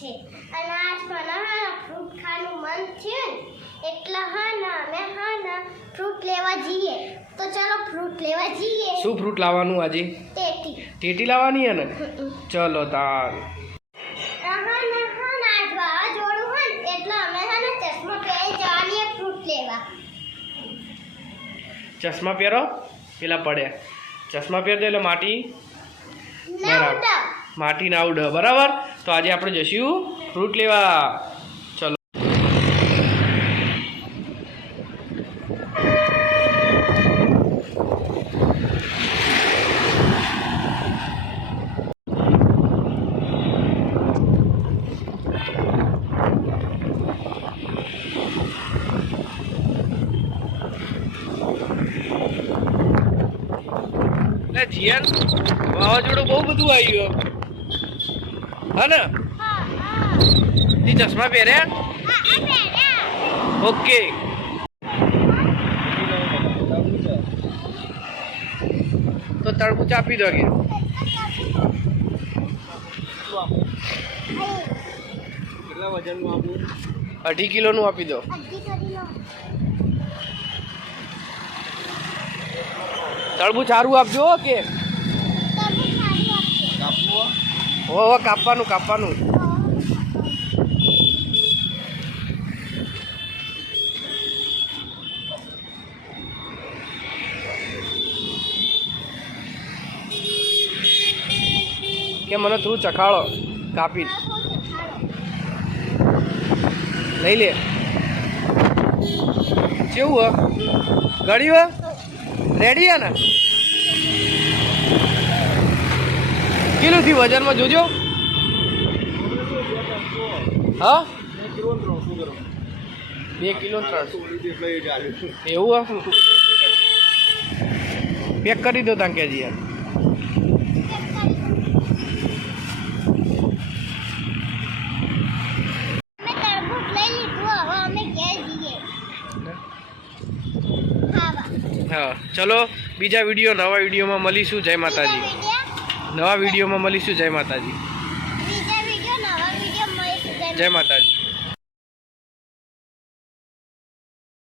છે અને આજ મને ફ્રૂટ ખાવાનું મન થયું એટલે અમે ફ્રૂટ લેવા જઈએ તો ચાલો ફ્રૂટ લેવા જઈએ શું ફ્રૂટ લાવવાનું આજે ટેટી લાવવાની હે ને ચલો તાર આજ વાવાઝોડું હોય એટલે અમે ચશ્મા પહેરી જવાની ફ્રૂટ લેવા ચશ્મા પહેરો પેલા પડ્યા ચશ્મા પહેર દે એટલે માટી બરાબર માટી ના ઉડે બરાબર તો આજે આપણે જઈશું ફ્રૂટ લેવા ચલો જીયાન વાવાઝોડું બહુ બધું આવ્યું હા ને તી ચશ્મા પહેર્યા ઓકે તો તરબૂચ આપી દો કે 2.5 કિલોનું આપી દો તરબૂચ સારું આપજો કે હો કાપવાનું કે મને તું ચખાડો કાપી લઈ લે કેવું ગળ્યું રેડી હે ને કેટલું થી વજનમાં જોજો હા 2 કિલો 300 એવું હે પેક કરી દો તાંકે જી યાર હા ચલો બીજા વિડીયો નવા વિડીયોમાં મળીશું જય માતાજી નવા વિડીયોમાં મળીશું જય માતાજી જય માતાજી